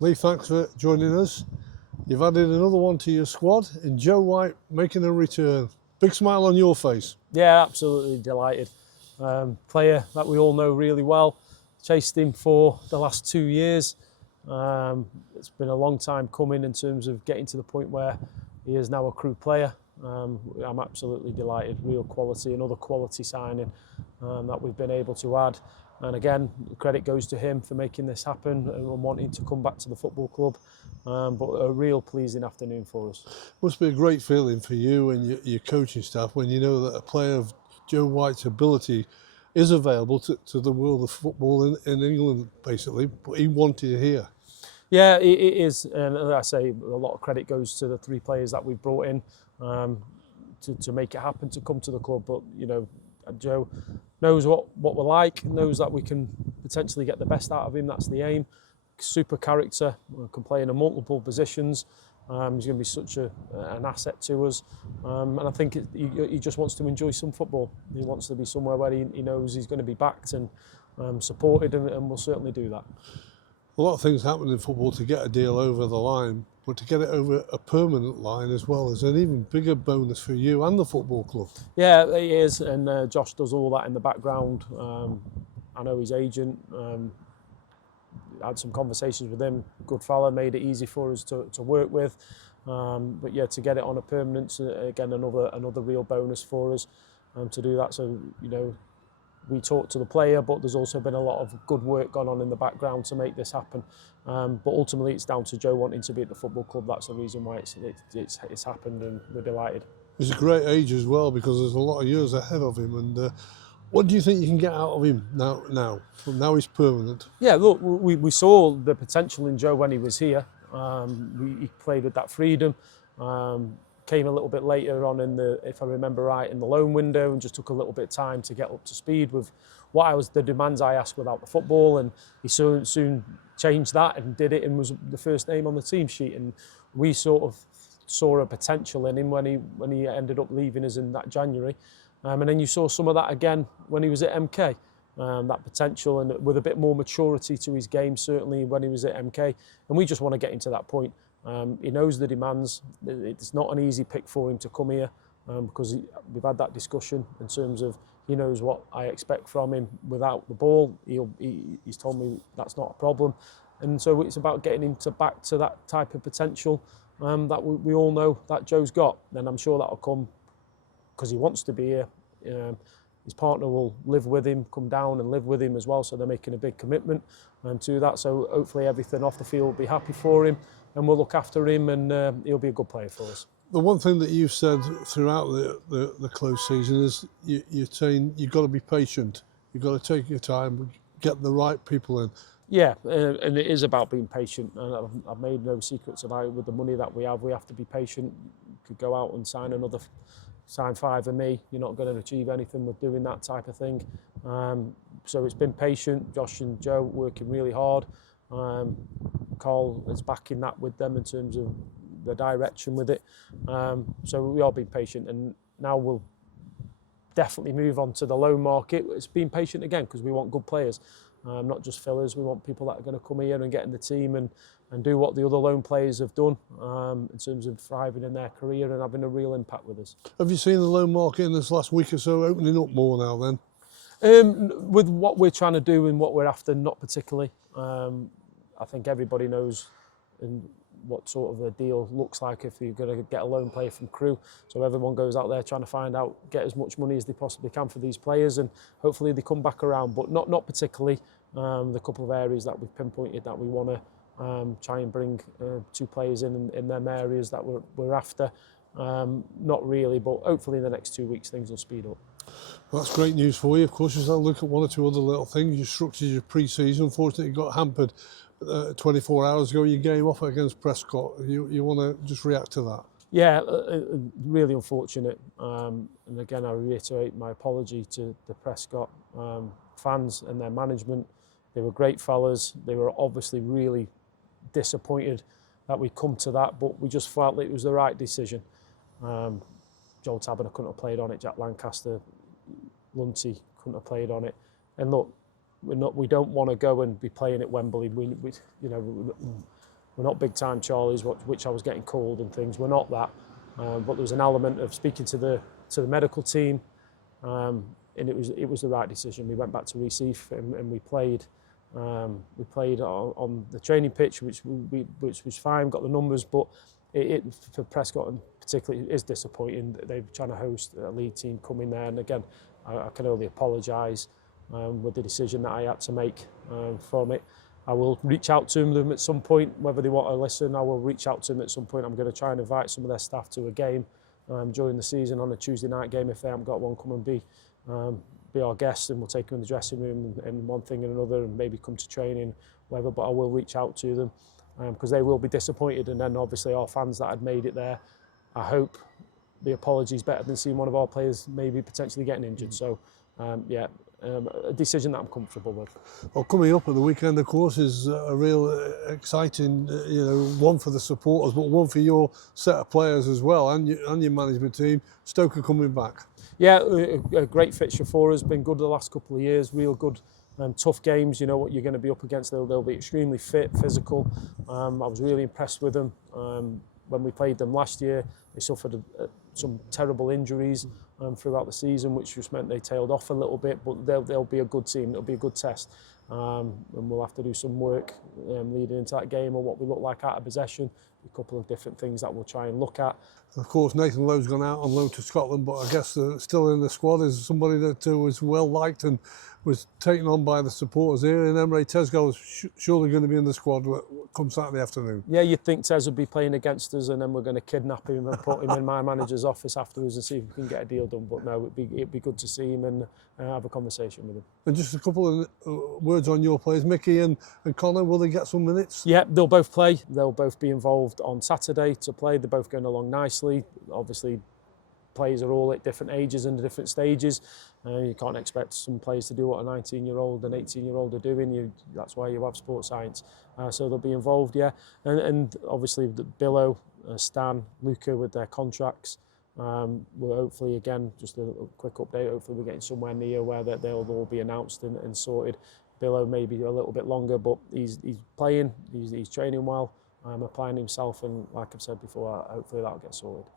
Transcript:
Lee, thanks for joining us. You've added another one to your squad in Joe White making a return. Big smile on your face. Yeah, absolutely delighted. Player that we all know really well. Chased him for the last 2 years. It's been a long time coming in terms of getting to the point where he is now a Crew player. I'm absolutely delighted. Real quality, another quality signing that we've been able to add. And again, credit goes to him for making this happen and wanting to come back to the football club. But a real pleasing afternoon for us. Must be a great feeling for you and your coaching staff when you know that a player of Joe White's ability is available to the world of football in England, basically, but he wanted it here. Yeah, it is, and as I say, a lot of credit goes to the 3 players that we've brought in to make it happen, to come to the club. But you know, Joe knows what we're like, knows that we can potentially get the best out of him. That's the aim. Super character, can play in multiple positions. He's going to be such an asset to us, and I think he just wants to enjoy some football. He wants to be somewhere where he knows he's going to be backed and supported, and we'll certainly do that. A lot of things happen in football to get a deal over the line, but to get it over a permanent line as well is an even bigger bonus for you and the football club. Yeah, it is, and Josh does all that in the background. I know his agent. Had some conversations with him. Good fella, made it easy for us to work with. But yeah, to get it on a permanent, again, another real bonus for us to do that. So you know, we talked to the player, but there's also been a lot of good work gone on in the background to make this happen. But ultimately, it's down to Joe wanting to be at the football club. That's the reason why it's happened, and we're delighted. He's a great age as well because there's a lot of years ahead of him. And what do you think you can get out of him now? Now he's permanent. Yeah, look, we saw the potential in Joe when he was here. He played with that freedom. Came a little bit later on if I remember right, in the loan window, and just took a little bit of time to get up to speed with the demands I asked without the football. And he soon changed that and did it, and was the first name on the team sheet. And we sort of saw a potential in him when he ended up leaving us in that January. And then you saw some of that again when he was at MK. That potential, and with a bit more maturity to his game, certainly when he was at MK. And we just want to get him to that point. He knows the demands. It's not an easy pick for him to come here because we've had that discussion in terms of he knows what I expect from him without the ball. He's told me that's not a problem. And so it's about getting him back to that type of potential that we all know that Joe's got. And I'm sure that'll come because he wants to be here. His partner will live with him, come down and live with him as well, so they're making a big commitment to that. So hopefully everything off the field will be happy for him, and we'll look after him, and he'll be a good player for us. The one thing that you've said throughout the close season is you're saying you've got to be patient. You've got to take your time, get the right people in. Yeah, and it is about being patient. And I've made no secrets about it. With the money that we have to be patient. You could go out and sign 5 of me, you're not going to achieve anything with doing that type of thing. So it's been patient. Josh and Joe working really hard. Carl is backing that with them in terms of the direction with it. So we are being patient, and now we'll definitely move on to the loan market. It's being patient again because we want good players, not just fillers. We want people that are going to come here and get in the team and do what the other loan players have done in terms of thriving in their career and having a real impact with us. Have you seen the loan market in this last week or so opening up more now then? With what we're trying to do and what we're after, not particularly. I think everybody knows what sort of a deal looks like if you're going to get a loan player from Crew. So everyone goes out there trying to find out, get as much money as they possibly can for these players, and hopefully they come back around, but not particularly. The couple of areas that we've pinpointed that we want to try and bring 2 players in them areas that we're after. Not really, but hopefully in the next 2 weeks things will speed up. Well, that's great news for you. Of course, you'll look at 1 or 2 other little things. You structured your pre-season. Unfortunately, it got hampered 24 hours ago. You game off against Prescot. You want to just react to that? Yeah, really unfortunate. And again, I reiterate my apology to the Prescot fans and their management. They were great fellas. They were obviously really disappointed that we'd come to that, but we just felt it was the right decision. Joel Taberner couldn't have played on it. Jack Lancaster, Lunty couldn't have played on it. And look, we don't want to go and be playing at Wembley. we're not big time Charlies, which I was getting called and things. We're not that, but there was an element of speaking to the medical team, and it was the right decision. We went back to Recife and we played. We played on the training pitch, which was fine, got the numbers, but it for Prescot and particularly is disappointing that they're trying to host a league team coming there. And again, I can only apologise with the decision that I had to make from it. I will reach out to them at some point, whether they want to listen. I will reach out to them at some point. I'm going to try and invite some of their staff to a game during the season on a Tuesday night game. If they haven't got one, come and be our guests, and we'll take them in the dressing room and one thing and another, and maybe come to training, whatever. But I will reach out to them because they will be disappointed. And then obviously our fans that had made it there, I hope the apology is better than seeing one of our players maybe potentially getting injured. So a decision that I'm comfortable with. Well, coming up at the weekend, of course, is a real exciting, one for the supporters, but one for your set of players as well, and your management team. Stoke are coming back. Yeah, a great fixture for us. Been good the last couple of years. Real good, tough games. You know what you're going to be up against. They'll be extremely fit, physical. I was really impressed with them. When we played them last year, they suffered some terrible injuries throughout the season, which just meant they tailed off a little bit. But they'll be a good team. It'll be a good test, and we'll have to do some work leading into that game on what we look like out of possession. A couple of different things that we'll try and look at. Of course, Nathan Lowe's gone out on loan to Scotland, but I guess still in the squad is somebody that was well liked and was taken on by the supporters here. And Emre Tezgel is surely going to be in the squad come Saturday afternoon. Yeah, you'd think Tez would be playing against us, and then we're going to kidnap him and put him in my manager's office afterwards and see if we can get a deal done. But no, it'd be good to see him and have a conversation with him. And just a couple of words on your players, Mickey and Conor. Will they get some minutes? Yeah, they'll both play. They'll both be involved on Saturday to play. They're both going along nicely. Obviously, players are all at different ages and different stages. You can't expect some players to do what a 19-year-old and 18-year-old are doing. That's why you have sports science. So they'll be involved, yeah. And obviously, Billo, Stan, Luca with their contracts. We'll hopefully, again, just a quick update, hopefully we're getting somewhere near where they'll all be announced and sorted. Billo maybe a little bit longer, but he's playing, he's training well, applying himself, and like I've said before, hopefully that'll get sorted.